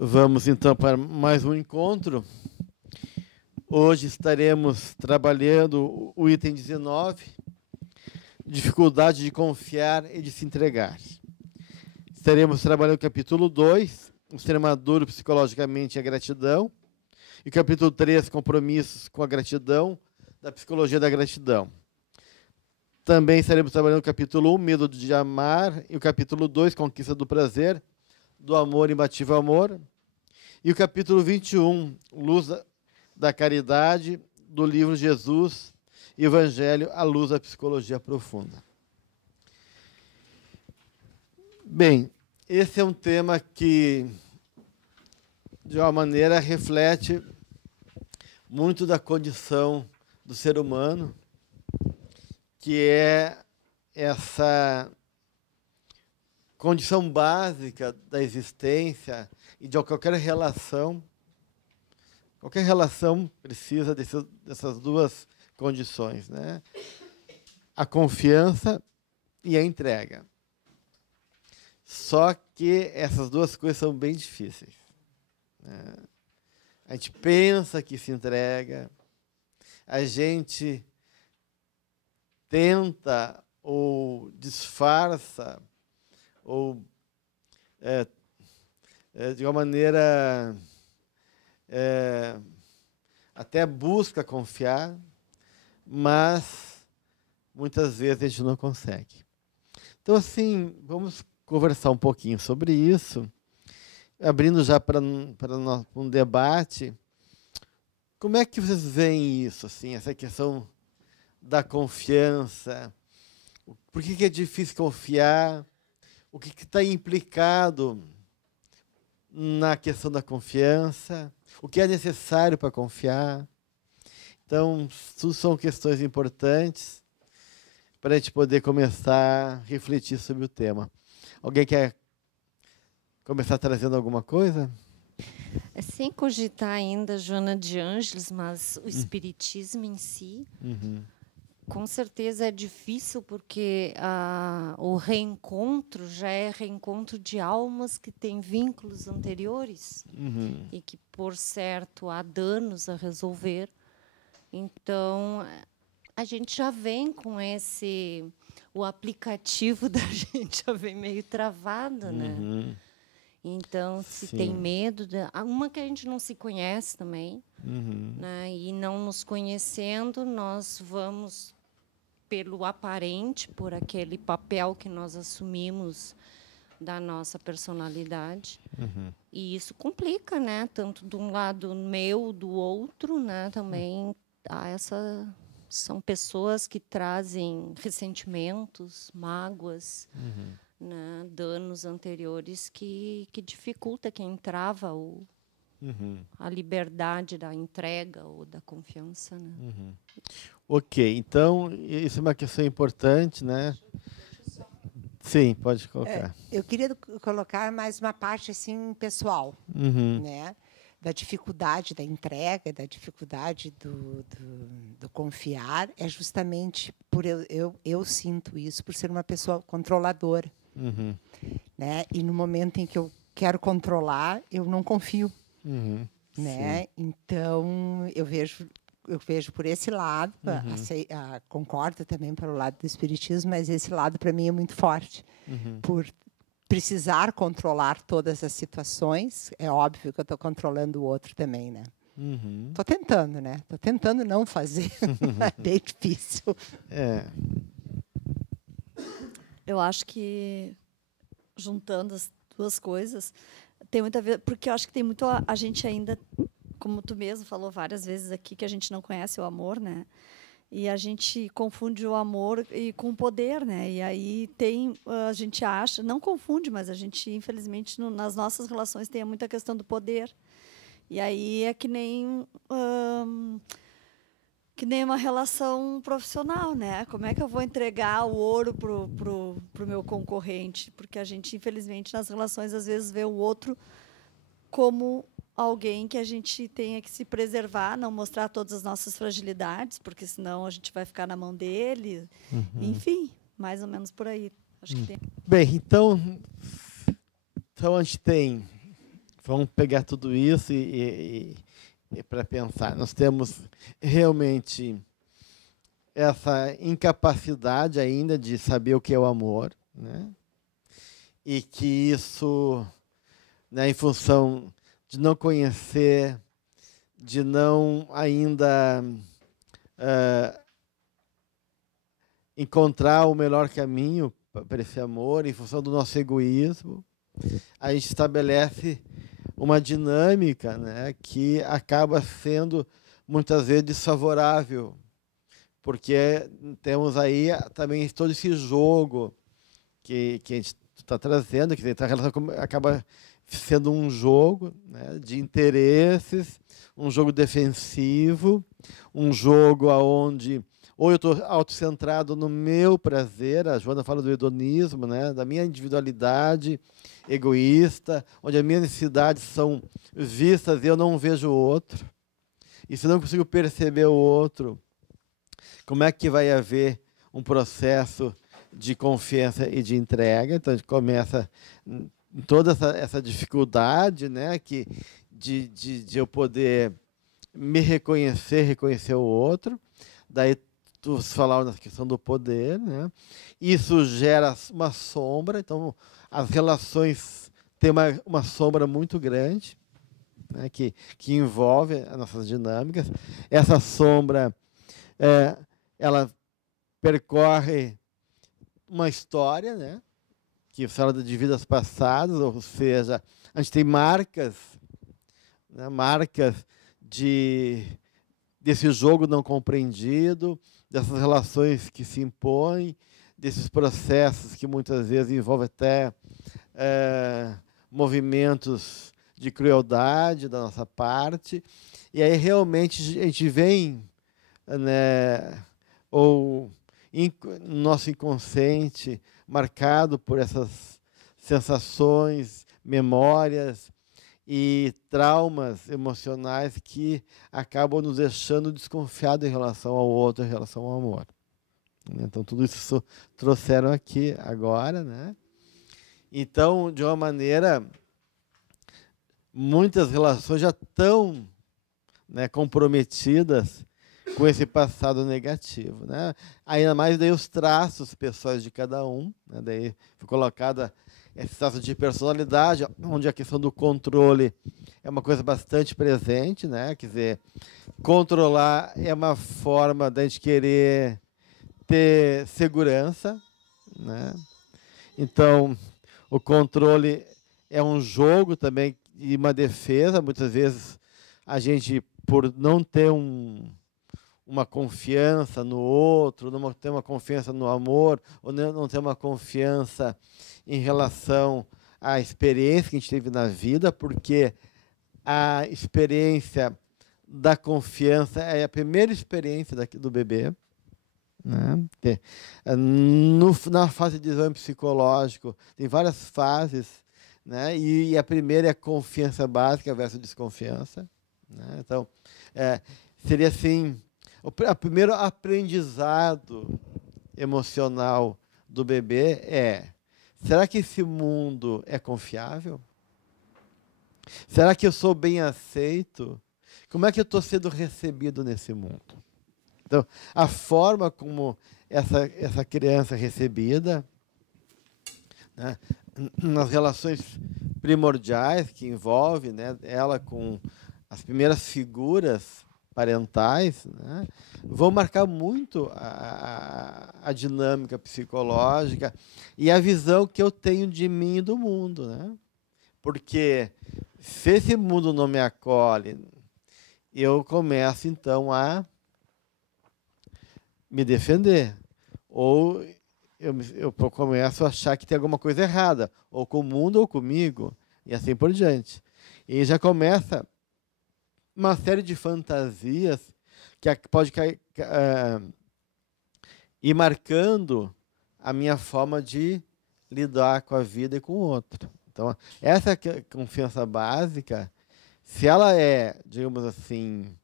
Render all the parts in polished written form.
Vamos então para mais um encontro. Hoje estaremos trabalhando o item 19, dificuldade de confiar e de se entregar. Estaremos trabalhando o capítulo 2, o ser maduro psicologicamente e a gratidão, e o capítulo 3, compromissos com a gratidão, da psicologia da gratidão. Também estaremos trabalhando o capítulo 1, medo de amar, e o capítulo 2, conquista do prazer, do amor, imbatível amor. E o capítulo 21, luz da caridade, do livro Jesus, Evangelho, à luz da psicologia profunda. Bem, esse é um tema que, de uma maneira, reflete muito da condição do ser humano, que é essa condição básica da existência e de qualquer relação. Qualquer relação precisa dessas duas condições, né? A confiança e a entrega. Só que essas duas coisas são bem difíceis, né? A gente pensa que se entrega, a gente tenta ou disfarça ou de uma maneira até busca confiar, mas muitas vezes a gente não consegue. Então, assim, vamos conversar um pouquinho sobre isso, abrindo já para um debate. Como é que vocês veem isso, assim, essa questão da confiança? Por que é difícil confiar? O que está implicado na questão da confiança? O que é necessário para confiar? Então, tudo são questões importantes para a gente poder começar a refletir sobre o tema. Alguém quer começar trazendo alguma coisa? É sem cogitar ainda Joana de Ângeles, mas o espiritismo em si, com certeza é difícil, porque o reencontro já é reencontro de almas que têm vínculos anteriores e que, por certo, há danos a resolver. Então, a gente já vem com o aplicativo da gente já vem meio travado, né? Então, se tem medo, uma que a gente não se conhece também, né? E não nos conhecendo, nós vamos pelo aparente, por aquele papel que nós assumimos da nossa personalidade. E isso complica, né? Tanto de um lado meu, do outro, né? Também são pessoas que trazem ressentimentos, mágoas, né? Danos anteriores que dificulta quem trava a liberdade da entrega ou da confiança, né? Ok, então isso é uma questão importante, né? Sim, pode colocar. Eu queria colocar mais uma parte assim pessoal, né? Da dificuldade da entrega, da dificuldade do confiar, é justamente por eu sinto isso por ser uma pessoa controladora, né? E no momento em que eu quero controlar, eu não confio, né? Então eu vejo por esse lado, concordo também pelo lado do espiritismo, mas esse lado para mim é muito forte, por precisar controlar todas as situações. É óbvio que eu estou controlando o outro também, né? Estou tentando, né? Estou tentando não fazer, é bem difícil. Eu acho que, juntando as duas coisas, tem muito a ver, porque eu acho que tem muito a gente ainda, como tu mesmo falou várias vezes aqui, que a gente não conhece o amor, né? E a gente confunde o amor com o poder, né? E aí a gente acha, não confunde, mas a gente, infelizmente, nas nossas relações tem muita questão do poder. E aí é que nem uma relação profissional, né? Como é que eu vou entregar o ouro pro meu concorrente? Porque a gente, infelizmente, nas relações, às vezes vê o outro como alguém que a gente tenha que se preservar, não mostrar todas as nossas fragilidades, porque senão a gente vai ficar na mão dele. Enfim, mais ou menos por aí. Acho que tem. Bem, então a gente tem vamos pegar tudo isso e para pensar. Nós temos realmente essa incapacidade ainda de saber o que é o amor, né? E que isso, né, em função de não conhecer, de não ainda encontrar o melhor caminho para esse amor, em função do nosso egoísmo, a gente estabelece uma dinâmica, né, que acaba sendo muitas vezes desfavorável, porque temos aí também todo esse jogo que a gente está trazendo, que a relação acaba sendo um jogo, né, de interesses, um jogo defensivo, um jogo onde ou eu estou autocentrado no meu prazer, a Joana fala do hedonismo, né, da minha individualidade egoísta, onde as minhas necessidades são vistas e eu não vejo o outro. E se eu não consigo perceber o outro, como é que vai haver um processo de confiança e de entrega? Então, a gente começa toda essa dificuldade, né, de eu poder me reconhecer o outro. Daí, tu falava na questão do poder, né? Isso gera uma sombra, então as relações têm uma sombra muito grande, né, que envolve as nossas dinâmicas. Essa sombra, ela percorre uma história, né, que fala de vidas passadas, ou seja, a gente tem marcas, né, marcas desse jogo não compreendido, dessas relações que se impõem, desses processos que muitas vezes envolvem até movimentos de crueldade da nossa parte. E aí realmente a gente vem, né, ou nosso inconsciente marcado por essas sensações, memórias e traumas emocionais que acabam nos deixando desconfiados em relação ao outro, em relação ao amor. Então, tudo isso trouxeram aqui agora, né? Então, de uma maneira, muitas relações já estão, né, comprometidas com esse passado negativo, né? Ainda mais daí os traços pessoais de cada um, né? Daí foi colocada esse traço de personalidade, onde a questão do controle é uma coisa bastante presente, né? Quer dizer, controlar é uma forma da gente querer ter segurança, né? Então, o controle é um jogo também e uma defesa. Muitas vezes a gente, por não ter uma confiança no outro, não ter uma confiança no amor, ou não ter uma confiança em relação à experiência que a gente teve na vida, porque a experiência da confiança é a primeira experiência do bebê, né? Na fase de exame psicológico, tem várias fases, né? E a primeira é a confiança básica versus desconfiança, né? Então, seria assim, o primeiro aprendizado emocional do bebê será que esse mundo é confiável? Será que eu sou bem aceito? Como é que eu estou sendo recebido nesse mundo? Então, a forma como essa criança é recebida, né, nas relações primordiais que envolve, né, ela com as primeiras figuras parentais, né, vão marcar muito a dinâmica psicológica e a visão que eu tenho de mim e do mundo, né? Porque se esse mundo não me acolhe, eu começo então a me defender, ou eu começo a achar que tem alguma coisa errada, ou com o mundo ou comigo, e assim por diante. E já começa uma série de fantasias que pode ir marcando a minha forma de lidar com a vida e com o outro. Então, essa confiança básica, se ela é, digamos assim,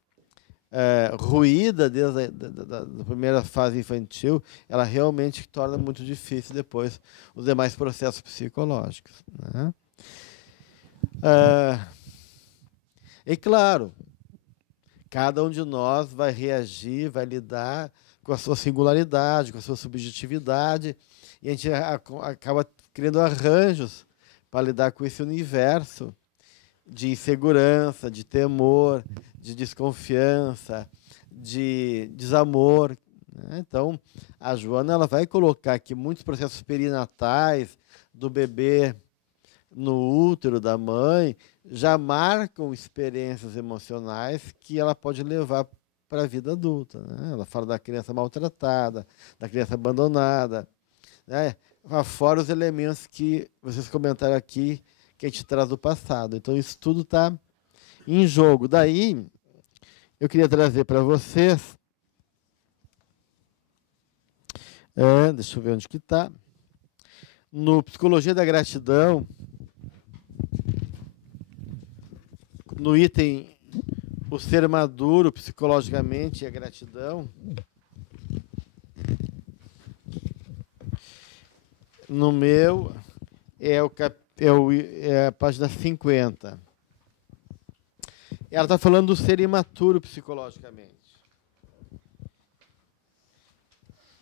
ruída desde a primeira fase infantil, ela realmente torna muito difícil depois os demais processos psicológicos, né? E claro, cada um de nós vai reagir, vai lidar com a sua singularidade, com a sua subjetividade, e a gente acaba criando arranjos para lidar com esse universo de insegurança, de temor, de desconfiança, de desamor. Né? Então, a Joana ela vai colocar que muitos processos perinatais do bebê no útero da mãe já marcam experiências emocionais que ela pode levar para a vida adulta. Né? Ela fala da criança maltratada, da criança abandonada, né? Fora os elementos que vocês comentaram aqui, que a gente traz do passado. Então, isso tudo está em jogo. Daí, eu queria trazer para vocês... deixa eu ver onde que está. No Psicologia da Gratidão, no item O Ser Maduro Psicologicamente e a Gratidão, no meu é a página 50. Ela está falando do ser imaturo psicologicamente.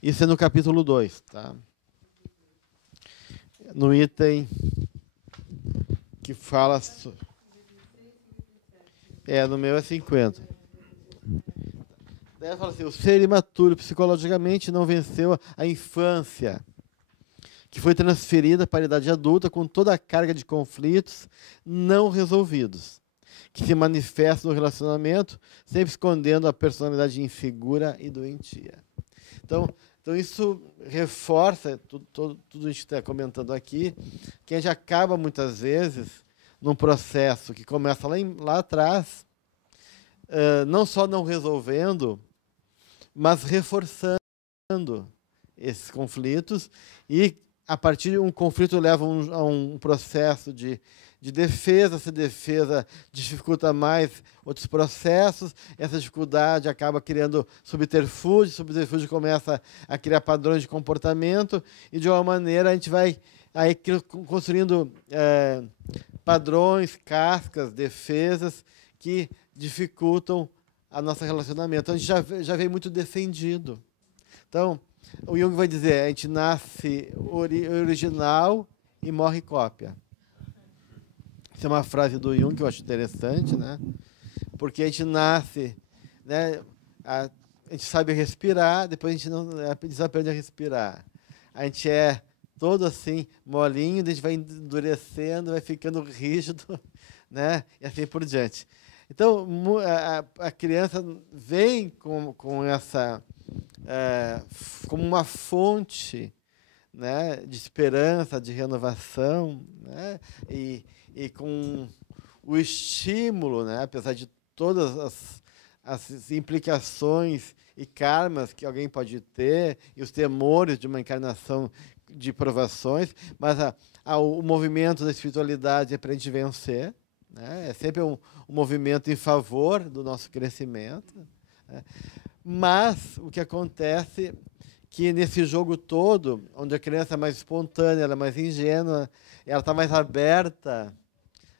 Isso é no capítulo 2, tá? No item que fala... no meu é 50. Daí ela fala assim, o ser imaturo psicologicamente não venceu a infância, que foi transferida para a idade adulta com toda a carga de conflitos não resolvidos, que se manifesta no relacionamento, sempre escondendo a personalidade insegura e doentia. Então isso reforça tudo que a gente está comentando aqui, que a gente acaba muitas vezes num processo que começa lá atrás, não só não resolvendo, mas reforçando esses conflitos, e a partir de um conflito leva a um processo de defesa. Essa defesa dificulta mais outros processos, essa dificuldade acaba criando subterfúgio começa a criar padrões de comportamento, e de uma maneira a gente vai aí construindo padrões, cascas, defesas que dificultam o nosso relacionamento. Então, a gente já vem muito defendido. Então, o Jung vai dizer, a gente nasce original e morre cópia. Essa é uma frase do Jung que eu acho interessante, né? Porque a gente nasce, né? A gente sabe respirar, depois a gente não desaprende a respirar. A gente é todo assim, molinho, a gente vai endurecendo, vai ficando rígido, né? E assim por diante. Então, a criança vem com essa... como uma fonte, né, de esperança, de renovação, né, e com o estímulo, né, apesar de todas as implicações e karmas que alguém pode ter, e os temores de uma encarnação de provações, mas o movimento da espiritualidade é para a gente vencer, né, é sempre um movimento em favor do nosso crescimento, né. Mas o que acontece é que nesse jogo todo, onde a criança é mais espontânea, ela é mais ingênua, ela está mais aberta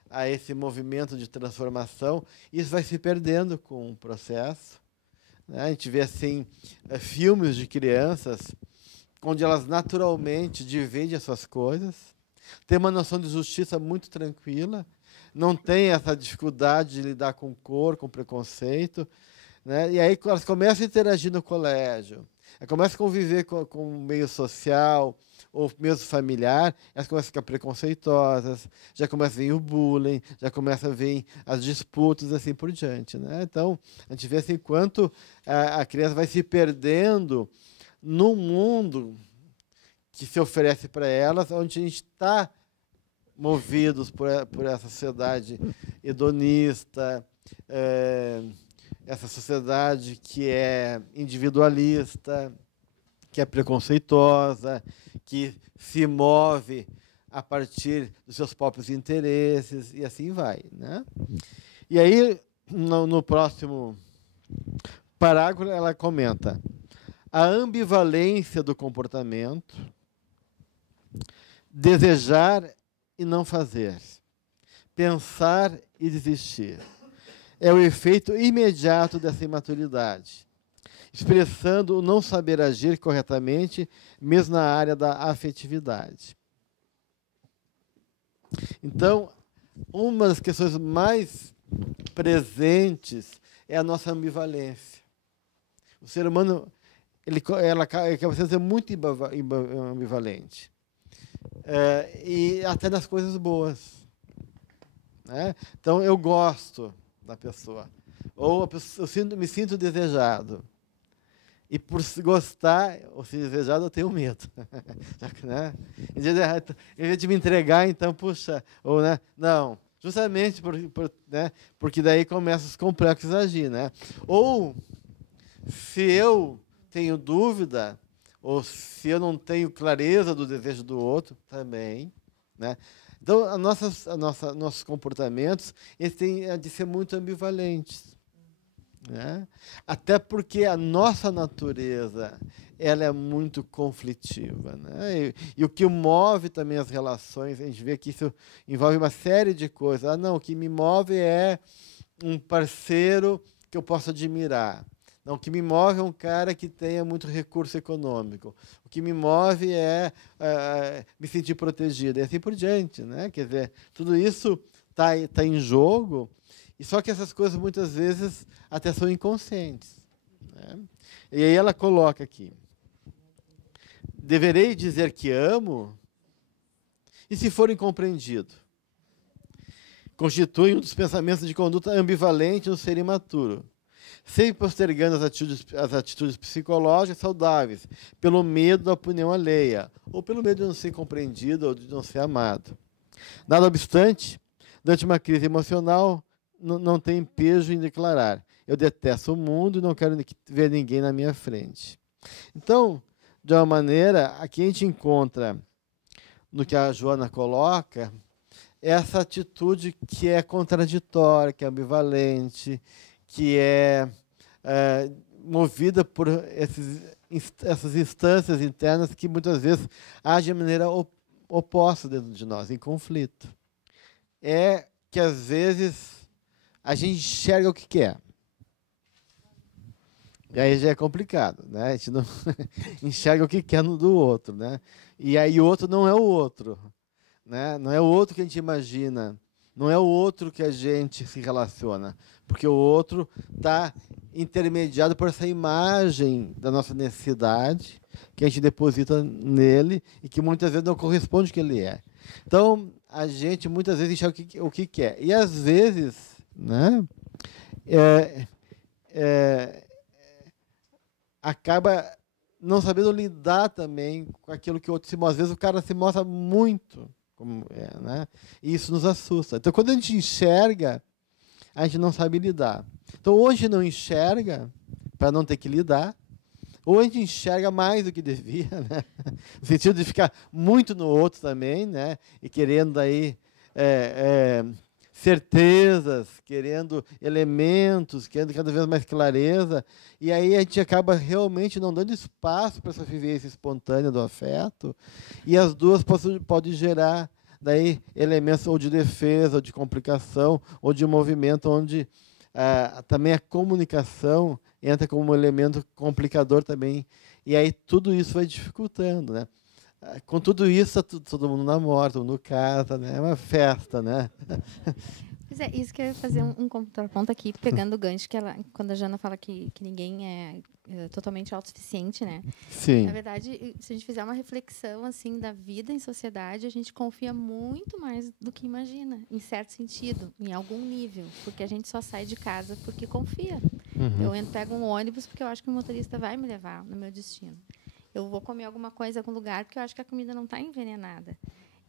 a esse movimento de transformação, isso vai se perdendo com o processo. Né? A gente vê assim, filmes de crianças onde elas naturalmente dividem as suas coisas, têm uma noção de justiça muito tranquila, não tem essa dificuldade de lidar com cor, com preconceito, né? E aí elas começam a interagir no colégio, começam a conviver com o meio social ou mesmo familiar, elas começam a ficar preconceituosas, já começa a vir o bullying, já começa a vir as disputas, assim por diante. Né? Então, a gente vê assim, quanto a criança vai se perdendo no mundo que se oferece para elas, onde a gente está movidos por essa sociedade hedonista, essa sociedade que é individualista, que é preconceituosa, que se move a partir dos seus próprios interesses, e assim vai. Né? E aí, no próximo parágrafo, ela comenta a ambivalência do comportamento, desejar e não fazer, pensar e desistir. É o efeito imediato dessa imaturidade, expressando o não saber agir corretamente, mesmo na área da afetividade. Então, uma das questões mais presentes é a nossa ambivalência. O ser humano ela acaba sendo muito ambivalente. E até nas coisas boas. Né? Então, eu gosto da pessoa. Ou eu me sinto desejado. E por gostar ou ser desejado, eu tenho medo. Né? Em vez de me entregar, então, puxa, ou, né? Não, justamente né? Porque daí começam os complexos a agir. Né? Ou, se eu tenho dúvida, ou se eu não tenho clareza do desejo do outro, também. Né? Então, nossos comportamentos eles têm de ser muito ambivalentes. Né? Até porque a nossa natureza ela é muito conflitiva. Né? E o que move também as relações, a gente vê que isso envolve uma série de coisas. Ah, não, o que me move é um parceiro que eu posso admirar. Não, o que me move é um cara que tenha muito recurso econômico. O que me move é me sentir protegido, e assim por diante. Né? Quer dizer, tudo isso tá em jogo. E só que essas coisas, muitas vezes, até são inconscientes. Né? E aí ela coloca aqui, deverei dizer que amo? E se for incompreendido? Constitui um dos pensamentos de conduta ambivalente no ser imaturo, sempre postergando as atitudes psicológicas saudáveis, pelo medo da opinião alheia, ou pelo medo de não ser compreendido ou de não ser amado. Nada obstante, durante uma crise emocional, não tem pejo em declarar: eu detesto o mundo e não quero ver ninguém na minha frente. Então, de uma maneira, aqui a gente encontra, no que a Joana coloca, essa atitude que é contraditória, que é ambivalente, que é movida por essas instâncias internas que muitas vezes agem de maneira oposta dentro de nós, em conflito. É que, às vezes, a gente enxerga o que quer. E aí já é complicado, né? A gente não enxerga o que quer do outro, né? E aí o outro não é o outro, né? Não é o outro que a gente imagina, não é o outro que a gente se relaciona, porque o outro está intermediado por essa imagem da nossa necessidade que a gente deposita nele e que muitas vezes não corresponde ao que ele é. Então, a gente muitas vezes enxerga o que quer. E às vezes, né, acaba não sabendo lidar também com aquilo que o outro se mostra. Às vezes o cara se mostra muito como é, né? E isso nos assusta. Então, quando a gente enxerga, a gente não sabe lidar. Então, ou a gente não enxerga para não ter que lidar, ou a gente enxerga mais do que devia, né? No sentido de ficar muito no outro também, né? E querendo aí certezas, querendo elementos, querendo cada vez mais clareza, e aí a gente acaba realmente não dando espaço para essa vivência espontânea do afeto, e as duas podem gerar daí elementos ou de defesa, ou de complicação, ou de movimento, onde também a comunicação entra como um elemento complicador também, e aí tudo isso vai dificultando, né? Com tudo isso, todo mundo namora, todo mundo casa, né? É uma festa, né? Pois é, isso que eu ia fazer um contraponto aqui, pegando o gancho, quando a Jana fala que ninguém é totalmente autossuficiente, né? Sim. Na verdade, se a gente fizer uma reflexão assim da vida em sociedade, a gente confia muito mais do que imagina, em certo sentido, em algum nível, porque a gente só sai de casa porque confia. Uhum. Eu pego um ônibus porque eu acho que o motorista vai me levar no meu destino. Eu vou comer alguma coisa em algum lugar porque eu acho que a comida não está envenenada.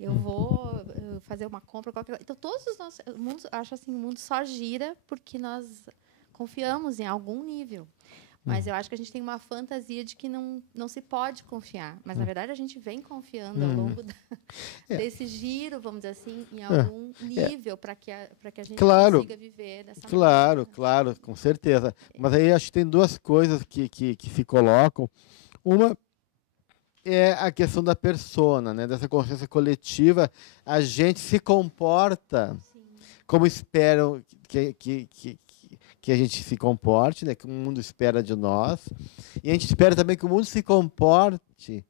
Eu vou fazer uma compra, qualquer coisa. Então, todos os nossos mundos, acho assim, o mundo só gira porque nós confiamos em algum nível. Mas eu acho que a gente tem uma fantasia de que não se pode confiar. Mas, na verdade, a gente vem confiando ao longo desse giro, vamos dizer assim, em algum nível para que a gente consiga viver dessa maneira. Claro, com certeza. Mas aí acho que tem duas coisas que se colocam. Uma é a questão da persona, né? Dessa consciência coletiva. A gente se comporta como esperam que a gente se comporte, né? Que o mundo espera de nós. E a gente espera também que o mundo se comporte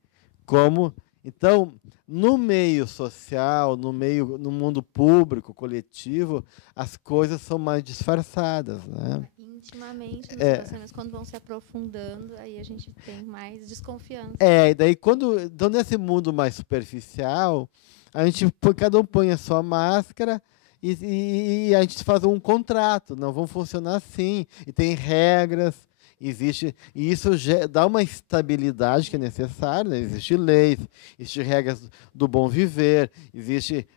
como... Então, no meio social, no mundo público, coletivo, as coisas são mais disfarçadas, né? Intimamente, nos relacionamentos, quando vão se aprofundando, aí a gente tem mais desconfiança. E daí, então, nesse mundo mais superficial, cada um põe a sua máscara e a gente faz um contrato. Não vão funcionar assim. E tem regras, existe... E isso dá uma estabilidade que é necessária, né? Existem leis, existem regras do bom viver, existe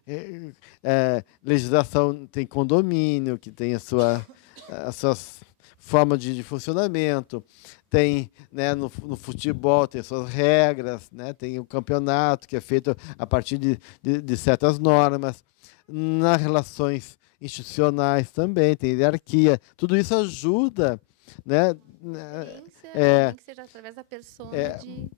legislação, tem condomínio, que tem as suas formas de funcionamento. Tem, né, no futebol, tem suas regras, né? Tem o campeonato, que é feito a partir de certas normas. Nas relações institucionais também, tem hierarquia. Tudo isso ajuda, né? Nem que seja através da pessoa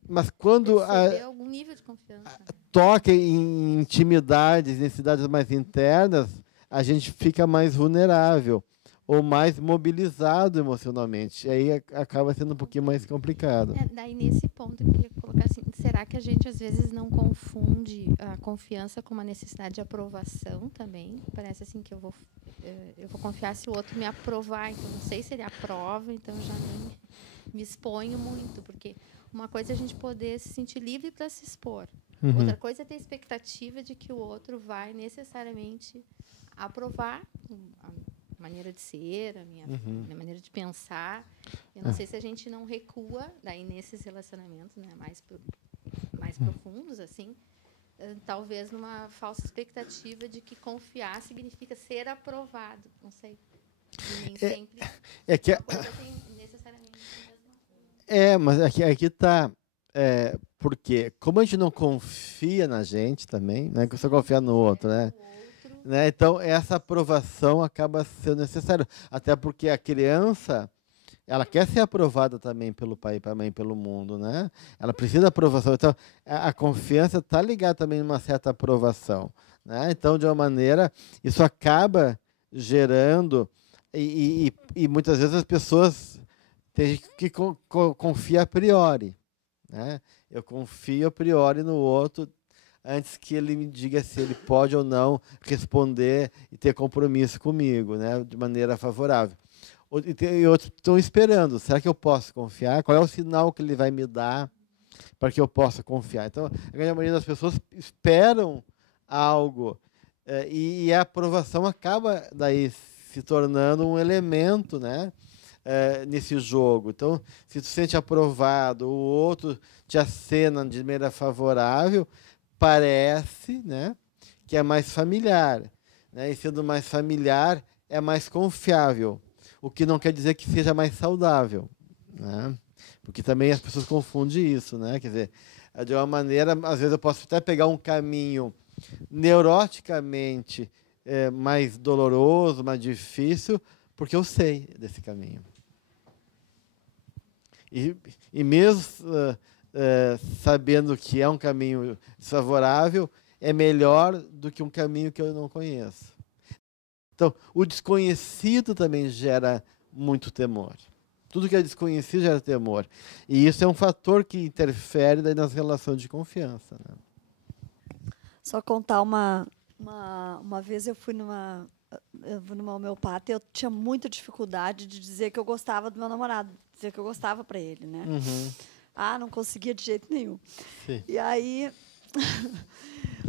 mas quando algum nível de confiança. Toca em intimidades, necessidades mais internas, a gente fica mais vulnerável ou mais mobilizado emocionalmente. E aí acaba sendo um pouquinho mais complicado. Daí, nesse ponto, eu queria colocar assim, será que a gente, às vezes, não confunde a confiança com uma necessidade de aprovação também? Parece assim que eu vou confiar se o outro me aprovar, então não sei se ele aprova, então já nem me exponho muito, porque uma coisa é a gente poder se sentir livre para se expor. Outra coisa é ter expectativa de que o outro vai necessariamente aprovar a maneira de ser, a minha maneira de pensar. Eu não sei se a gente não recua daí nesses relacionamentos, né, mais profundos, assim, talvez numa falsa expectativa de que confiar significa ser aprovado. Não sei. E nem sempre uma coisa tem necessariamente a mesma coisa. Mas aqui está. Porque, como a gente não confia na gente também, né, que você confia no outro, né? Então, essa aprovação acaba sendo necessária. Até porque a criança, ela quer ser aprovada também pelo pai e pela mãe, pelo mundo, né? Ela precisa de aprovação. Então, a confiança está ligada também a uma certa aprovação, né? Então, de uma maneira, isso acaba gerando... E muitas vezes as pessoas têm que confiar a priori, né? Eu confio a priori no outro antes que ele me diga se ele pode ou não responder e ter compromisso comigo, né, de maneira favorável. E outros estão esperando, será que eu posso confiar? Qual é o sinal que ele vai me dar para que eu possa confiar? Então, a grande maioria das pessoas esperam algo e a aprovação acaba daí se tornando um elemento, né, nesse jogo. Então, se tu se sente aprovado, o outro te acena de maneira favorável, parece, né, que é mais familiar, né? E sendo mais familiar, é mais confiável, o que não quer dizer que seja mais saudável, né? Porque também as pessoas confundem isso, né? Quer dizer, de uma maneira, às vezes eu posso até pegar um caminho neuroticamente mais doloroso, mais difícil, porque eu sei desse caminho. E mesmo sabendo que é um caminho desfavorável, é melhor do que um caminho que eu não conheço. Então, o desconhecido também gera muito temor. Tudo que é desconhecido gera temor. E isso é um fator que interfere daí nas relações de confiança, né? Só contar uma vez eu fui numa homeopata e eu tinha muita dificuldade de dizer que eu gostava do meu namorado, dizer que eu gostava para ele, né? Não conseguia de jeito nenhum. Sim. E aí,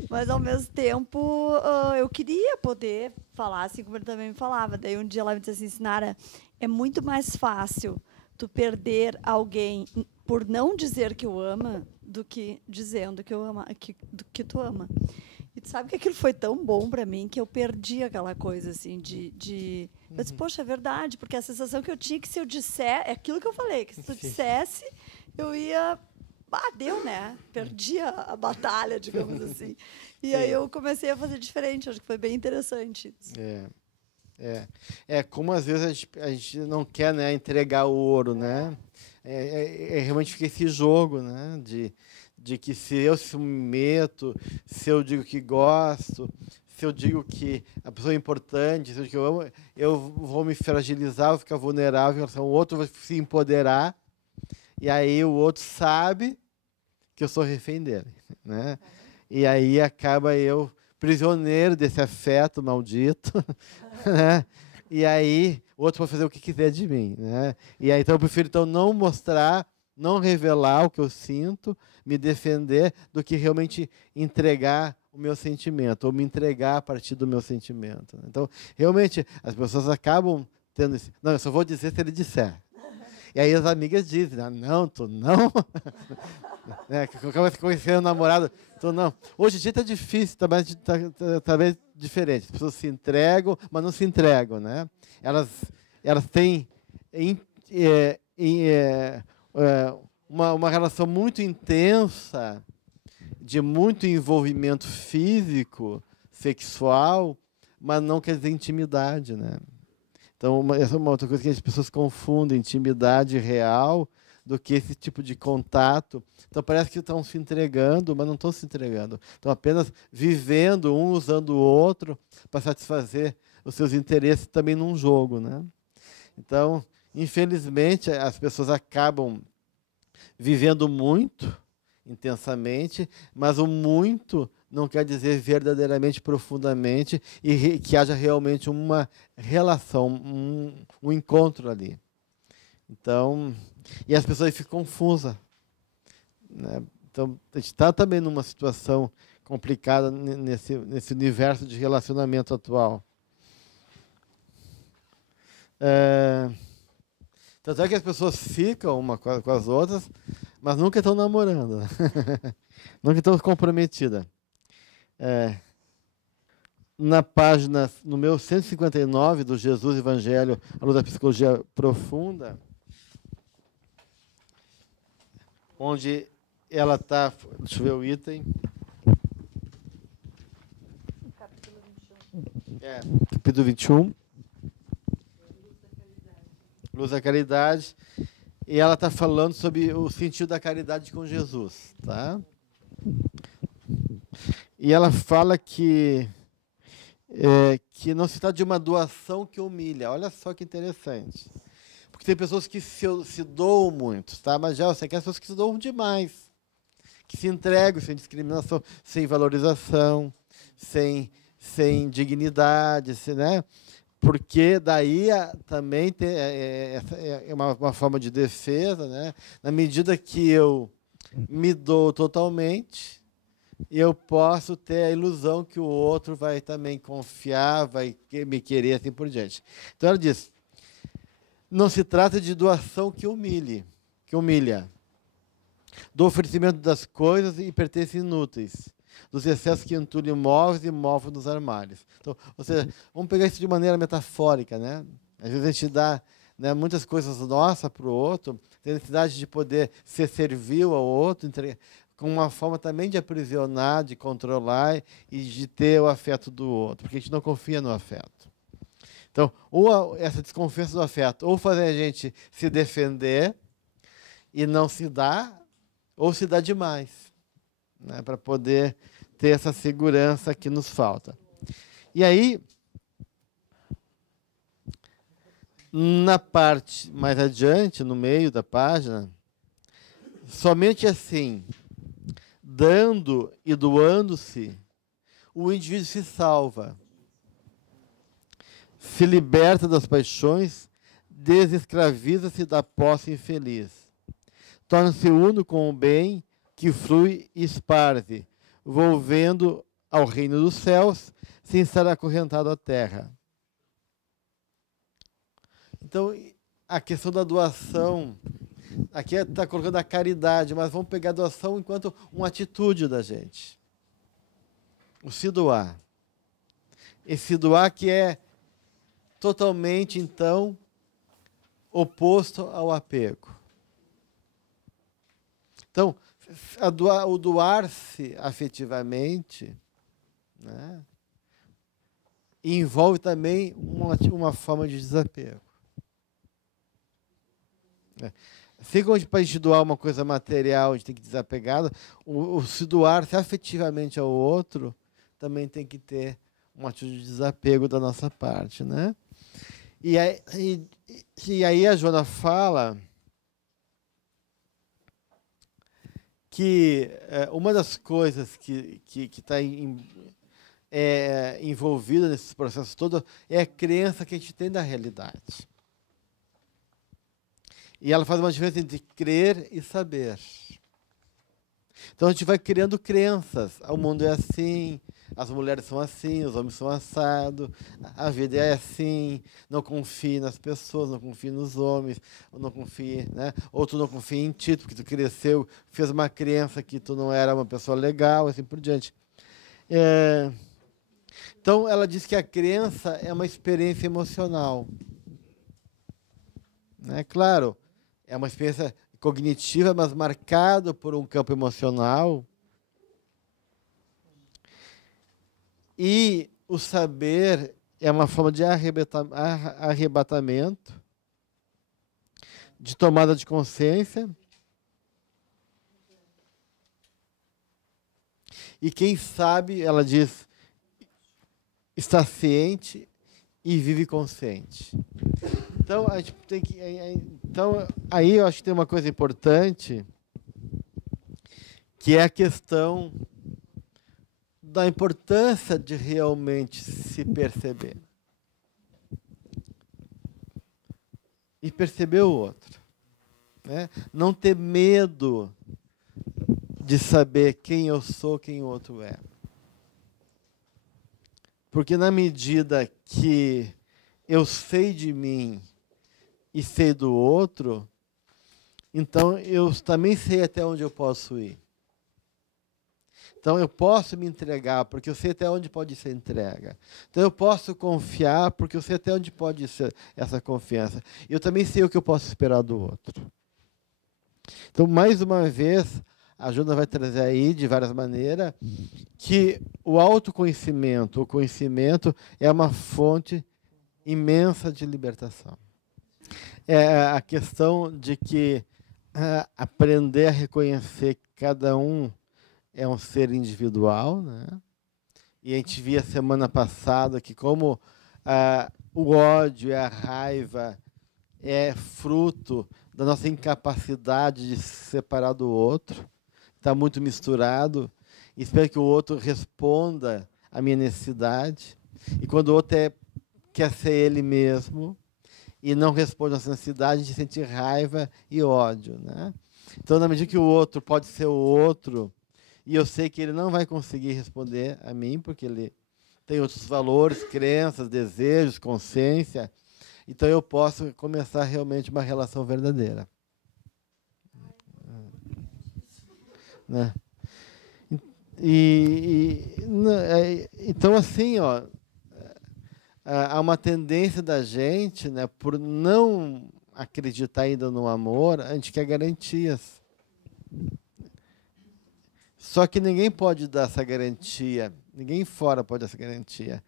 mas ao mesmo tempo, eu queria poder falar assim como ele também me falava. Daí um dia ela me disse assim, Sinara, é muito mais fácil tu perder alguém por não dizer que o ama do que dizendo que eu ama, do que tu ama. E tu sabe que aquilo foi tão bom para mim que eu perdi aquela coisa assim eu disse, poxa, é verdade, porque a sensação que eu tinha que se eu disser, é aquilo que eu falei, que se tu dissesse, eu ia... deu, né? Perdi a batalha, digamos assim. E aí eu comecei a fazer diferente, acho que foi bem interessante isso. Como às vezes a gente não quer, né, entregar o ouro, né? Realmente fica esse jogo, né? De que se eu se meto, se eu digo que gosto, se eu digo que a pessoa é importante, se eu digo que eu amo, eu vou me fragilizar, vou ficar vulnerável em relação ao outro, vou se empoderar, e aí o outro sabe que eu sou refém dele, né? E aí acaba eu prisioneiro desse afeto maldito, né? E aí o outro pode fazer o que quiser de mim, né? E aí então eu prefiro então não mostrar, não revelar o que eu sinto, me defender, do que realmente entregar o meu sentimento, ou me entregar a partir do meu sentimento. Então, realmente, as pessoas acabam tendo esse... Não, eu só vou dizer se ele disser. E aí as amigas dizem, não, tu não. Acaba conhecendo o namorado, tu não. Hoje em dia está difícil, está bem diferente. As pessoas se entregam, mas não se entregam, né? Elas têm uma relação muito intensa, de muito envolvimento físico, sexual, mas não quer dizer intimidade, né? Então, essa é uma outra coisa que as pessoas confundem, intimidade real do que esse tipo de contato. Então, parece que estão se entregando, mas não estão se entregando. Estão apenas vivendo, um usando o outro, para satisfazer os seus interesses também num jogo, né? Então, infelizmente, as pessoas acabam vivendo muito, intensamente, mas o muito não quer dizer verdadeiramente, profundamente, e que haja realmente uma relação, um encontro ali. Então, e as pessoas ficam confusas, né? Então, a gente está também numa situação complicada nesse universo de relacionamento atual. Tanto é que as pessoas ficam uma com as outras, mas nunca estão namorando. Nunca estão comprometidas. Na página, no meu 159 do Jesus Evangelho, à luz da psicologia profunda, onde ela está, deixa eu ver o item. Capítulo 21. Luz da Caridade. E ela está falando sobre o sentido da caridade com Jesus, tá? E ela fala que não se trata de uma doação que humilha. Olha só que interessante. Porque tem pessoas que se doam muito, tá? Mas já eu sei que as pessoas que se doam demais, que se entregam sem discriminação, sem valorização, sem dignidade, né? Porque daí também é uma forma de defesa, né? Na medida que eu me dou totalmente, eu posso ter a ilusão que o outro vai também confiar, vai me querer, assim por diante. Então ela diz, não se trata de doação que humilha, do oferecimento das coisas e pertences inúteis, dos excessos que entulham móveis e móveis nos armários. Então, ou seja, vamos pegar isso de maneira metafórica, né? Às vezes a gente dá, né, muitas coisas nossas para o outro, tem a necessidade de poder ser servil ao outro, com uma forma também de aprisionar, de controlar e de ter o afeto do outro, porque a gente não confia no afeto. Então, ou essa desconfiança do afeto, ou fazer a gente se defender e não se dar, ou se dá demais, né, para poder ter essa segurança que nos falta. E aí, na parte mais adiante, no meio da página, somente assim, dando e doando-se, o indivíduo se salva, se liberta das paixões, desescraviza-se da posse infeliz, torna-se uno com o bem que flui e esparze, volvendo ao reino dos céus, sem estar acorrentado à terra. Então, a questão da doação, aqui está colocando a caridade, mas vamos pegar a doação enquanto uma atitude da gente. O se doar. Esse doar que é totalmente, então, oposto ao apego. Então, o doar-se afetivamente, né, envolve também uma forma de desapego. Assim como para a gente doar uma coisa material, a gente tem que desapegar, o se doar-se afetivamente ao outro também tem que ter uma atitude de desapego da nossa parte, né? E aí a Joana fala que uma das coisas que está envolvida nesses processos todos é a crença que a gente tem da realidade. E ela faz uma diferença entre crer e saber. Então a gente vai criando crenças. O mundo é assim, as mulheres são assim, os homens são assados, a vida é assim, não confie nas pessoas, não confie nos homens, não confie, né? Ou tu não confia em ti, porque tu cresceu, fez uma crença que tu não era uma pessoa legal, assim por diante. Então ela diz que a crença é uma experiência emocional. Né? Claro, é uma experiência cognitiva, mas marcado por um campo emocional. E o saber é uma forma de arrebatamento, de tomada de consciência. E quem sabe, ela diz, está ciente e vive consciente. Então, a gente tem que. Então, aí eu acho que tem uma coisa importante, que é a questão da importância de realmente se perceber. E perceber o outro. Né? Não ter medo de saber quem eu sou, quem o outro é. Porque na medida que eu sei de mim e sei do outro, então eu também sei até onde eu posso ir. Então eu posso me entregar, porque eu sei até onde pode ser entrega. Então eu posso confiar, porque eu sei até onde pode ser essa confiança. Eu também sei o que eu posso esperar do outro. Então, mais uma vez, a Joana vai trazer aí, de várias maneiras, que o autoconhecimento, o conhecimento, é uma fonte imensa de libertação. É a questão de que aprender a reconhecer que cada um é um ser individual, né? E a gente via semana passada que como o ódio e a raiva é fruto da nossa incapacidade de se separar do outro, está muito misturado. Espero que o outro responda à minha necessidade. E quando o outro quer ser ele mesmo e não responde à nossa necessidade, a gente sente raiva e ódio, né? Então, na medida que o outro pode ser o outro, e eu sei que ele não vai conseguir responder a mim, porque ele tem outros valores, crenças, desejos, consciência, então eu posso começar realmente uma relação verdadeira. Né? Então, assim, ó, há uma tendência da gente, né, por não acreditar ainda no amor, a gente quer garantias. Só que ninguém pode dar essa garantia, ninguém fora pode dar essa garantia.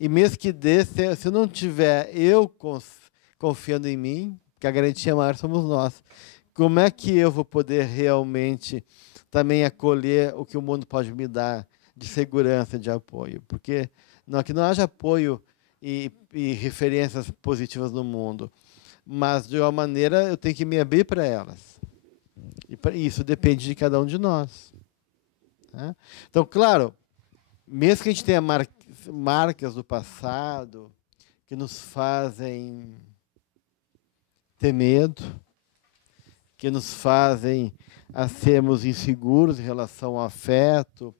E mesmo que dê, se eu não tiver eu confiando em mim, que a garantia maior somos nós, como é que eu vou poder realmente também acolher o que o mundo pode me dar de segurança, de apoio? Porque que não haja apoio e referências positivas no mundo, mas de uma maneira eu tenho que me abrir para elas. E isso depende de cada um de nós. Né? Então, claro, mesmo que a gente tenha marcas do passado que nos fazem ter medo, que nos fazem a sermos inseguros em relação ao afeto,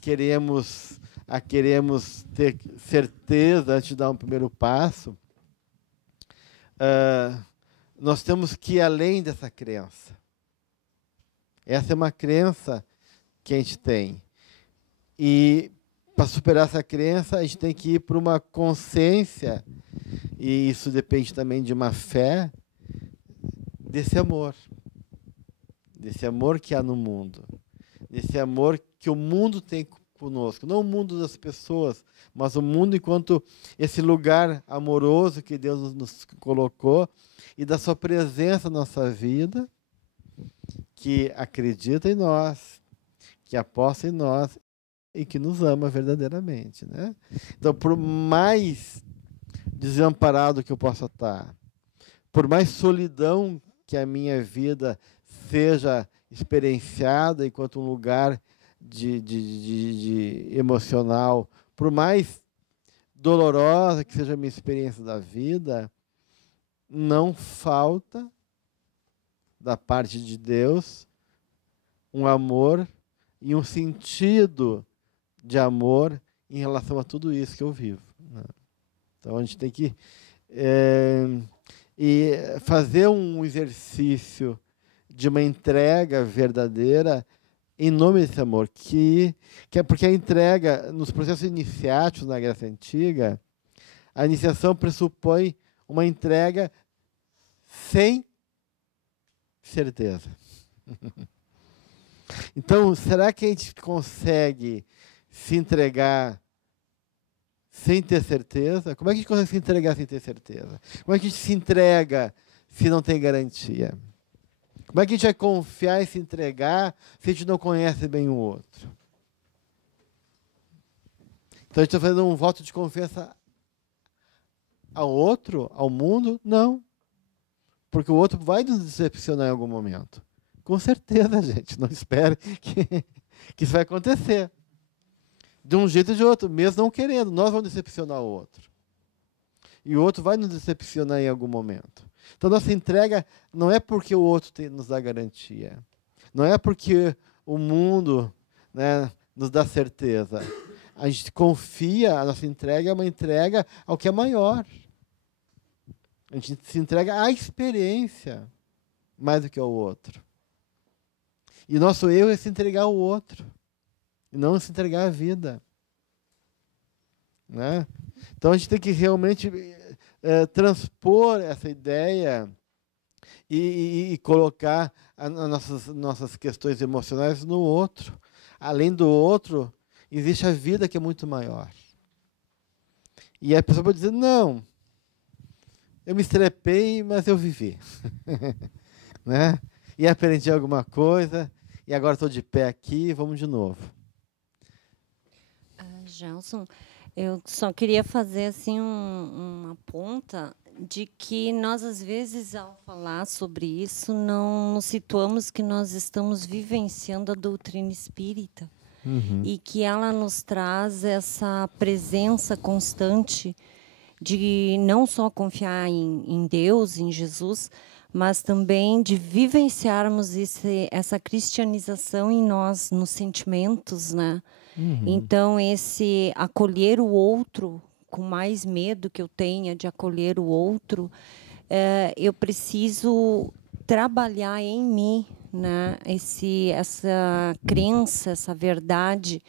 queremos ter certeza antes de dar um primeiro passo, nós temos que ir além dessa crença. Essa é uma crença que a gente tem. E para superar essa crença, a gente tem que ir para uma consciência, e isso depende também de uma fé, desse amor que há no mundo, desse amor que o mundo tem conosco, não o mundo das pessoas, mas o mundo enquanto esse lugar amoroso que Deus nos colocou, e da sua presença na nossa vida, que acredita em nós, que aposta em nós e que nos ama verdadeiramente, né? Então, por mais desamparado que eu possa estar, por mais solidão que a minha vida seja experienciada enquanto um lugar de emocional, por mais dolorosa que seja a minha experiência da vida, não falta da parte de Deus um amor e um sentido de amor em relação a tudo isso que eu vivo, né? Então a gente tem que fazer um exercício de uma entrega verdadeira em nome desse amor, que é porque a entrega, nos processos iniciáticos na Grécia Antiga, a iniciação pressupõe uma entrega sem certeza. Então, será que a gente consegue se entregar sem ter certeza? Como é que a gente consegue se entregar sem ter certeza? Como é que a gente se entrega se não tem garantia? Como é que a gente vai confiar e se entregar se a gente não conhece bem o outro? Então, a gente está fazendo um voto de confiança ao outro, ao mundo? Não. Porque o outro vai nos decepcionar em algum momento. Com certeza, gente. Não espere que isso vai acontecer. De um jeito ou de outro, mesmo não querendo, nós vamos decepcionar o outro. E o outro vai nos decepcionar em algum momento. Então, nossa entrega não é porque o outro nos dá garantia. Não é porque o mundo, né, nos dá certeza. A gente confia, a nossa entrega é uma entrega ao que é maior. A gente se entrega à experiência mais do que ao outro. E nosso erro é se entregar ao outro. E não se entregar à vida. Né? Então, a gente tem que realmente transpor essa ideia e colocar as nossas questões emocionais no outro. Além do outro, existe a vida que é muito maior. E a pessoa pode dizer, não, eu me estrepei, mas eu vivi. Né? E aprendi alguma coisa, e agora estou de pé aqui, vamos de novo. Gelson, eu só queria fazer assim uma ponta de que nós, às vezes, ao falar sobre isso, não nos situamos que nós estamos vivenciando a doutrina espírita. Uhum. E que ela nos traz essa presença constante de não só confiar em Deus, em Jesus, mas também de vivenciarmos essa cristianização em nós, nos sentimentos, né? Uhum. Então, esse acolher o outro, com mais medo que eu tenha de acolher o outro, eu preciso trabalhar em mim, né? Essa crença, essa verdade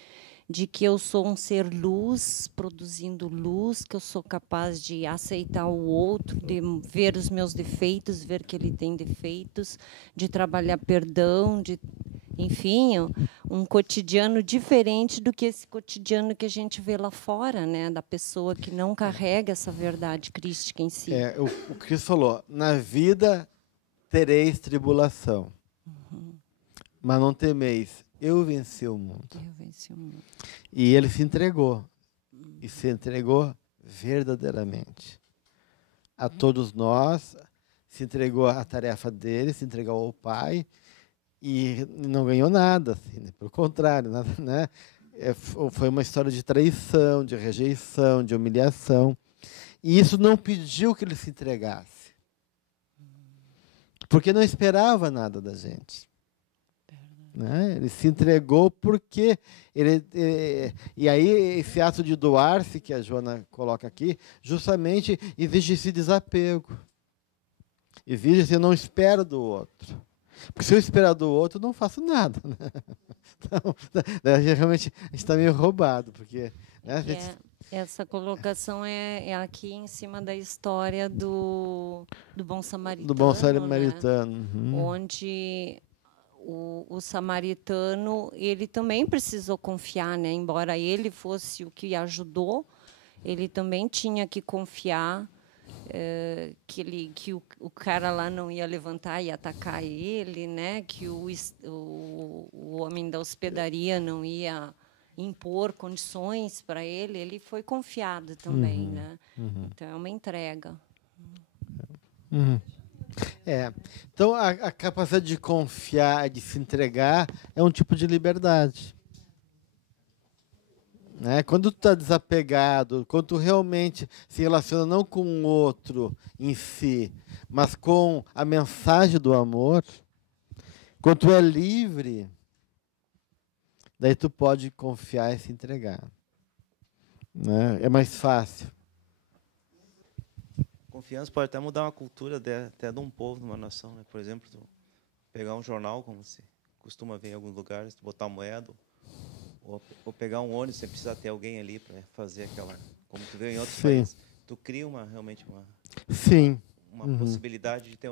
de que eu sou um ser luz, produzindo luz, que eu sou capaz de aceitar o outro, de ver os meus defeitos, ver que ele tem defeitos, de trabalhar perdão, enfim, um cotidiano diferente do que esse cotidiano que a gente vê lá fora, né, da pessoa que não carrega essa verdade crística em si. O Cristo falou, na vida tereis tribulação, mas não temeis, eu venci o mundo. Eu venci o mundo. E ele se entregou, e se entregou verdadeiramente a todos nós, se entregou à tarefa dele, se entregou ao Pai, e não ganhou nada, assim, né? Pelo contrário, nada, né? Foi uma história de traição, de rejeição, de humilhação. E isso não pediu que ele se entregasse, porque não esperava nada da gente. Né? Ele se entregou porque e aí esse ato de doar-se que a Joana coloca aqui, justamente exige esse desapego. Exige esse eu não espero do outro. Porque se eu esperar do outro, eu não faço nada. Né? Então, realmente, a gente está meio roubado. Porque, né, essa colocação é aqui em cima da história do Bom Samaritano. Do Bom Samaritano. Né? Uhum. Onde o samaritano, ele também precisou confiar, né? Embora ele fosse o que ajudou, ele também tinha que confiar que o cara lá não ia levantar e atacar ele, né? Que o homem da hospedaria não ia impor condições para ele, ele foi confiado também, né? Então é uma entrega. Então a capacidade de confiar, de se entregar, é um tipo de liberdade. Né? Quando tu está desapegado, quando tu realmente se relaciona não com o outro em si, mas com a mensagem do amor, quando tu é livre, daí tu pode confiar e se entregar. Né? É mais fácil. Confiança pode até mudar uma cultura até de um povo, de uma nação. Né? Por exemplo, tu pegar um jornal, como se costuma ver em alguns lugares, tu botar moeda, ou pegar um ônibus, você precisa ter alguém ali para fazer aquela... Como tu vê em outros países. Tu cria realmente uma possibilidade de ter...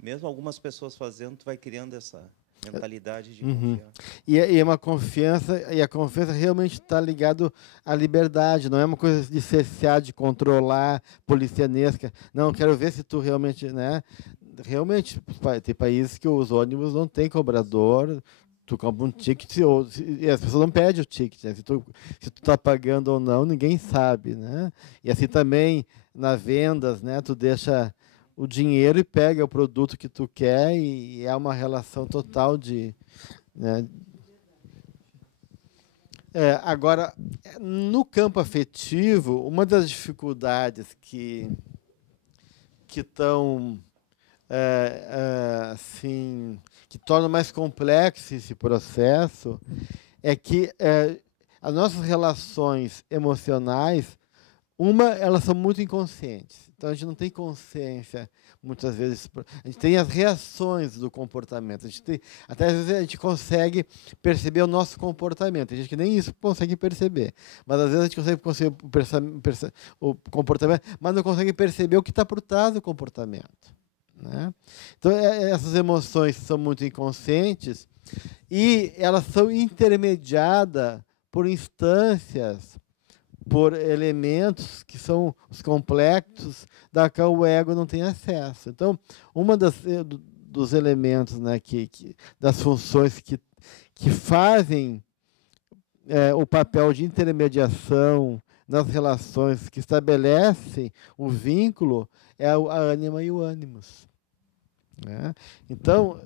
Mesmo algumas pessoas fazendo, tu vai criando essa mentalidade de confiar. E é uma confiança, e a confiança realmente está ligado à liberdade, não é uma coisa de cercear, de controlar, policianesca. Não, quero ver se tu realmente, né? Realmente, tem países que os ônibus não tem cobrador, tu compra um ticket e as pessoas não pedem o ticket, né? Se tu está pagando ou não, ninguém sabe, né? E assim também, nas vendas, né? Tu deixa o dinheiro e pega o produto que tu quer e é uma relação total de... Né? Agora, no campo afetivo, uma das dificuldades que estão, assim, que torna mais complexo esse processo é que as nossas relações emocionais, elas são muito inconscientes. Então, a gente não tem consciência, muitas vezes. A gente tem as reações do comportamento. Até às vezes a gente consegue perceber o nosso comportamento. Tem gente que nem isso consegue perceber. Mas às vezes a gente consegue perceber o comportamento, mas não consegue perceber o que está por trás do comportamento. Né? Então, essas emoções são muito inconscientes e elas são intermediadas por instâncias, por elementos que são os complexos da qual o ego não tem acesso. Então, uma dos elementos, né, das funções que fazem o papel de intermediação nas relações, que estabelecem o vínculo, é a ânima e o ânimos. Né? Então,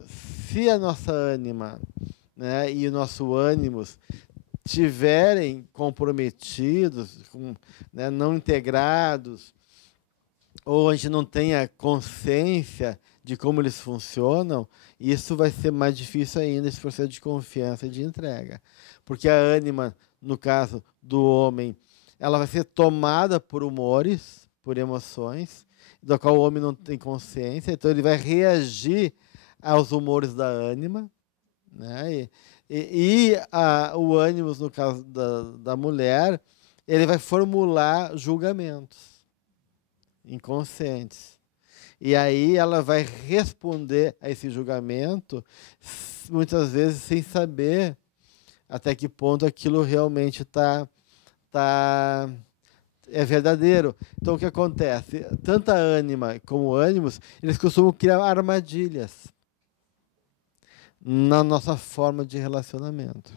se a nossa ânima, né, e o nosso ânimos estiverem comprometidos, né, não integrados, ou a gente não tenha consciência de como eles funcionam, isso vai ser mais difícil ainda, esse processo de confiança e de entrega. Porque a ânima, no caso do homem, ela vai ser tomada por humores, por emoções, do qual o homem não tem consciência, então ele vai reagir aos humores da ânima, né? O ânimos, no caso da mulher, ele vai formular julgamentos inconscientes. E aí ela vai responder a esse julgamento, muitas vezes sem saber até que ponto aquilo realmente é verdadeiro. Então, o que acontece? Tanto a ânima como o ânimos, eles costumam criar armadilhas na nossa forma de relacionamento.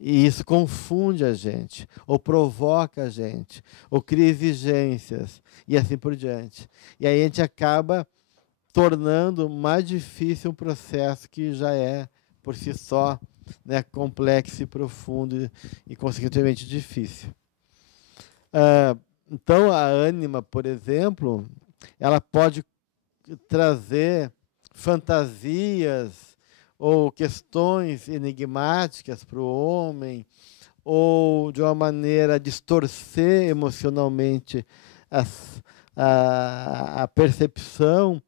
E isso confunde a gente, ou provoca a gente, ou cria exigências, e assim por diante. E aí a gente acaba tornando mais difícil um processo que já é, por si só, né, complexo e profundo e, consequentemente, difícil. Então, a ânima, por exemplo, ela pode trazer fantasias ou questões enigmáticas para o homem, ou de uma maneira distorcer emocionalmente a percepção,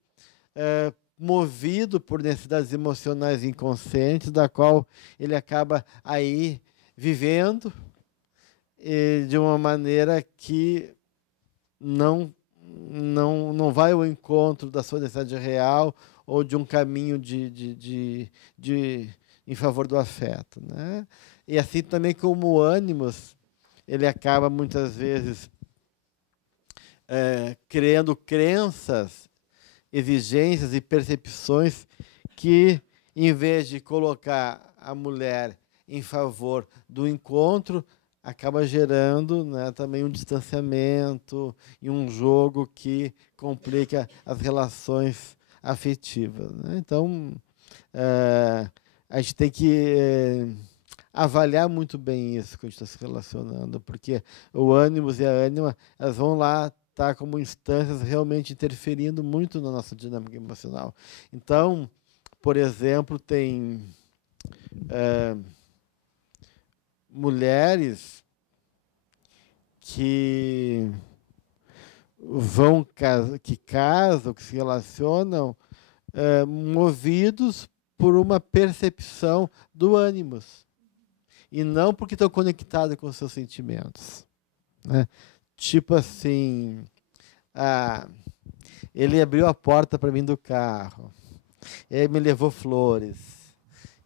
movido por necessidades emocionais inconscientes, da qual ele acaba aí vivendo de uma maneira que não vai ao encontro da sua necessidade real ou de um caminho em favor do afeto. Né? E assim também como o ânimos, ele acaba muitas vezes criando crenças, exigências e percepções que, em vez de colocar a mulher em favor do encontro, acaba gerando, né, também um distanciamento e um jogo que complica as relações afetivas, né? Então, a gente tem que avaliar muito bem isso quando a gente está se relacionando, porque o ânimos e a ânima, elas vão lá estar como instâncias realmente interferindo muito na nossa dinâmica emocional. Então, por exemplo, tem mulheres que casam, que se relacionam movidos por uma percepção do ânimos e não porque estão conectados com os seus sentimentos, né? Tipo assim, ele abriu a porta para mim do carro, ele me levou flores,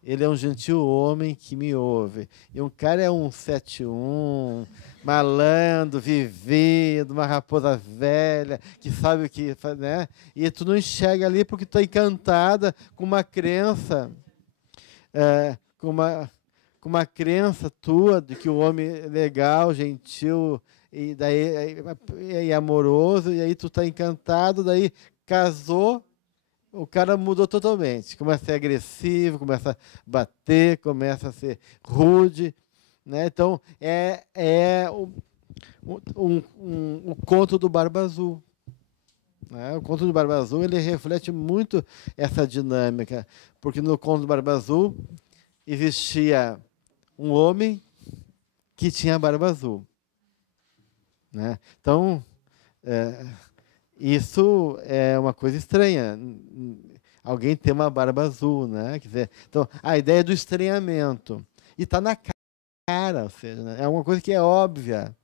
ele é um gentil homem que me ouve. E um cara é um 71, malandro, vivido, uma raposa velha, que sabe o que faz, né? E tu não enxerga ali porque tu é encantada com uma crença, com uma crença tua de que o homem é legal, gentil, e daí é amoroso, e aí tu tá encantado, daí casou, o cara mudou totalmente. Começa a ser agressivo, começa a bater, começa a ser rude, né? Então, o conto do Barba Azul, né? O conto do Barba Azul, ele reflete muito essa dinâmica, porque no conto do Barba Azul existia um homem que tinha barba azul, né? Então, isso é uma coisa estranha. Alguém ter uma barba azul, né? Quer dizer, então, a ideia do estranhamento. E está na cara, ou seja, né? É uma coisa que é óbvia.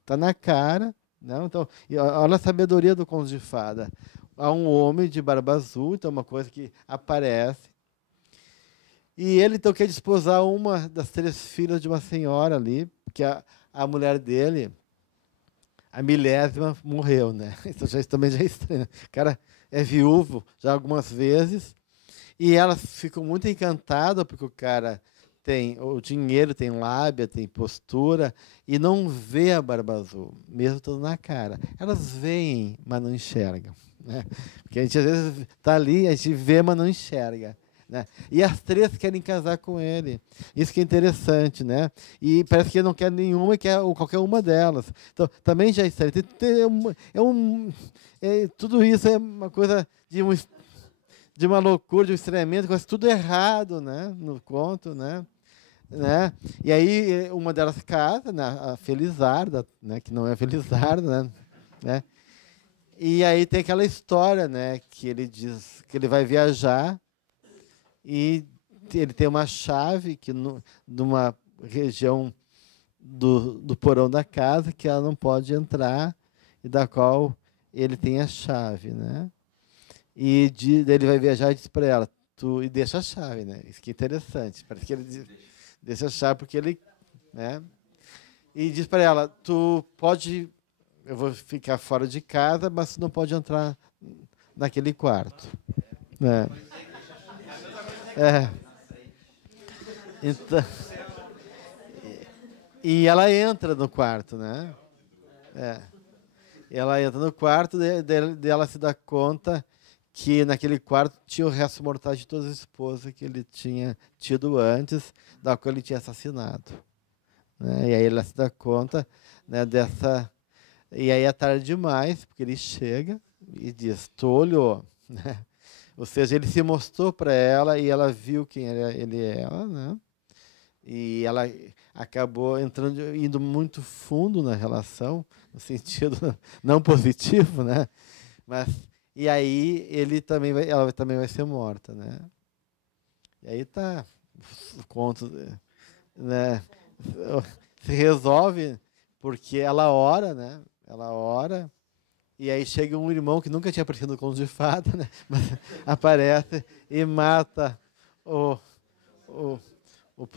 Está na cara. Não? Então, olha a sabedoria do conto de fada. Há um homem de barba azul, então é uma coisa que aparece. E ele, então, quer desposar uma das 3 filhas de uma senhora ali, porque a mulher dele, a 1000ª, morreu, né? Então também já é estranho. O cara é viúvo já algumas vezes, e elas ficam muito encantadas porque o cara tem o dinheiro, tem lábia, tem postura, e não vê a barba azul, mesmo estando na cara. Elas veem, mas não enxergam, né? Porque a gente às vezes está ali, a gente vê, mas não enxerga, né? E as 3 querem casar com ele. Isso que é interessante, né? E parece que ele não quer nenhuma, quer qualquer uma delas. Então, também já é estranho. Tudo isso é uma coisa de uma loucura, de um estranhamento, quase tudo errado, né? No conto, né? E aí uma delas casa, né? A Felizarda, né? Que não é Felizarda, né? E aí tem aquela história, né? Que ele diz que ele vai viajar e ele tem uma chave que numa região do porão da casa que ela não pode entrar e da qual ele tem a chave, né? E ele vai viajar e diz para ela, e deixa a chave, né? Isso que é interessante. Parece que ele deixa a chave porque ele, né? E diz para ela, eu vou ficar fora de casa, mas tu não pode entrar naquele quarto, né? Então, e ela entra no quarto, né? Ela entra no quarto, dela se dá conta que naquele quarto tinha o resto mortal de todas as esposas que ele tinha tido antes, da qual ele tinha assassinado, né? E aí ela se dá conta, né, dessa... E aí é tarde demais, porque ele chega e diz, tu olhou, né? Ou seja, ele se mostrou para ela e ela viu quem ele era, né? E ela acabou indo muito fundo na relação, no sentido não positivo, né? E aí ela também vai ser morta, né? E aí tá o conto, né? Se resolve porque ela ora, né? Ela ora. E aí chega um irmão que nunca tinha aparecido no conto de fada, né? Mas aparece e mata o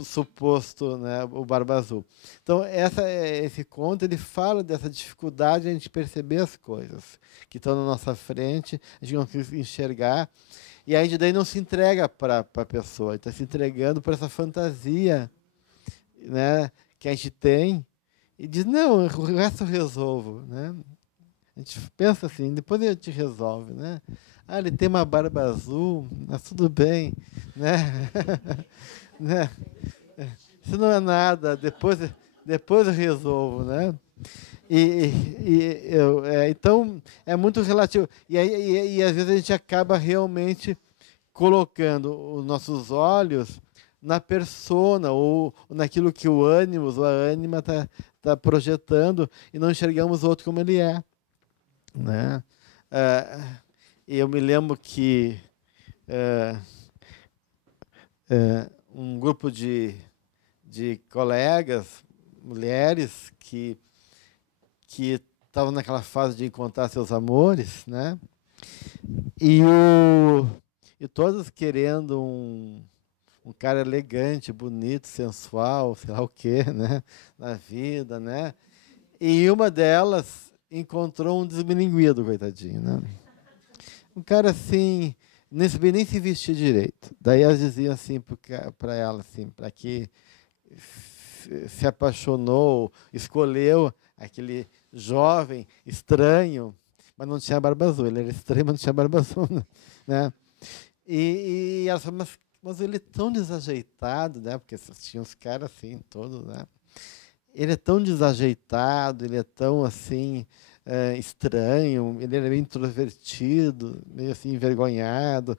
suposto, né, o Barba Azul. Então, esse conto ele fala dessa dificuldade de a gente perceber as coisas que estão na nossa frente, a gente não consegue enxergar, e a gente daí não se entrega para a pessoa, está se entregando para essa fantasia, né, que a gente tem e diz, não, o resto eu resolvo, né? A gente pensa assim, depois ele te resolve, né? Ah, ele tem uma barba azul, mas tudo bem, né? Né? Isso não é nada, depois eu resolvo, né? Então, é muito relativo. E às vezes a gente acaba realmente colocando os nossos olhos na persona ou naquilo que o ânimos ou a ânima tá projetando e não enxergamos o outro como ele é, né? Eu me lembro que um grupo de colegas, mulheres, que estavam naquela fase de encontrar seus amores, né? E todos querendo um cara elegante, bonito, sensual, sei lá o quê, né? Na vida, né? E uma delas encontrou um desmilinguido, coitadinho, né? Um cara assim, nem sabia nem se vestir direito. Daí elas diziam assim para ela, assim, para que se apaixonou, escolheu aquele jovem estranho, mas não tinha barba azul. Ele era estranho, mas não tinha barba azul, né? E ela falou, mas ele é tão desajeitado, né? Porque tinha uns caras assim, todos, né? Ele é tão desajeitado, ele é tão assim estranho, ele era meio introvertido, meio assim envergonhado,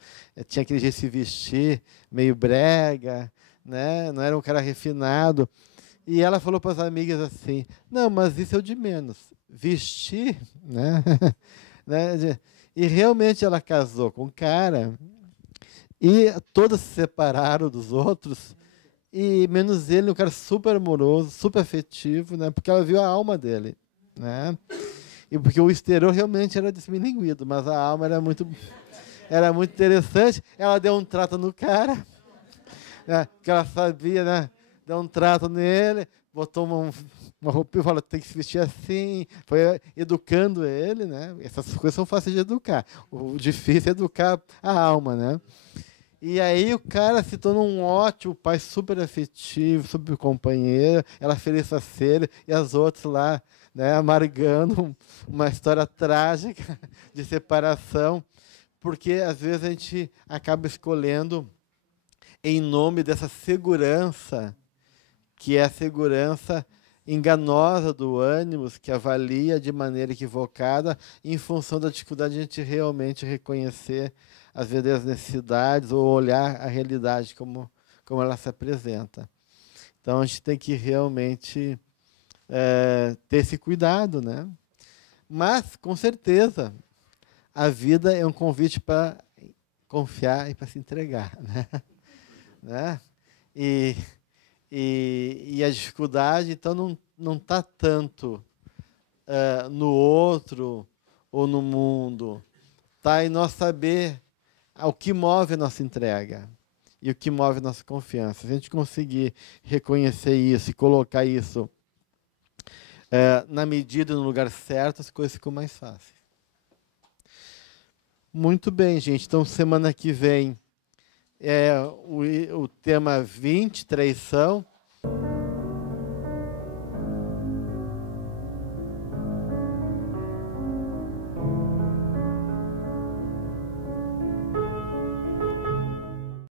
tinha aquele jeito de se vestir meio brega, né? Não era um cara refinado. E ela falou para as amigas assim, não, mas isso é o de menos. Vestir, né? Né? E realmente ela casou com um cara e todos se separaram dos outros, e menos ele, um cara super amoroso, super afetivo, né? Porque ela viu a alma dele, né? E porque o exterior realmente era desmilinguido, mas a alma era muito interessante. Ela deu um trato no cara, né? Que ela sabia, né? Deu um trato nele, botou uma roupa e falou, tem que se vestir assim, foi educando ele, né? Essas coisas são fáceis de educar. O difícil é educar a alma, né? E aí o cara se tornou um ótimo pai, super afetivo, super companheiro, ela feliz a ser, e as outras lá, né, amargando uma história trágica de separação, porque às vezes a gente acaba escolhendo em nome dessa segurança, que é a segurança enganosa do ânimos, que avalia de maneira equivocada, em função da dificuldade de a gente realmente reconhecer as verdadeiras necessidades ou olhar a realidade como ela se apresenta. Então, a gente tem que realmente ter esse cuidado, né? Mas, com certeza, a vida é um convite para confiar e para se entregar, né? E a dificuldade, então, não está tanto no outro ou no mundo. Está em nós saber o que move a nossa entrega e o que move a nossa confiança. Se a gente conseguir reconhecer isso e colocar isso na medida e no lugar certo, as coisas ficam mais fáceis. Muito bem, gente. Então, semana que vem o tema 20, traição.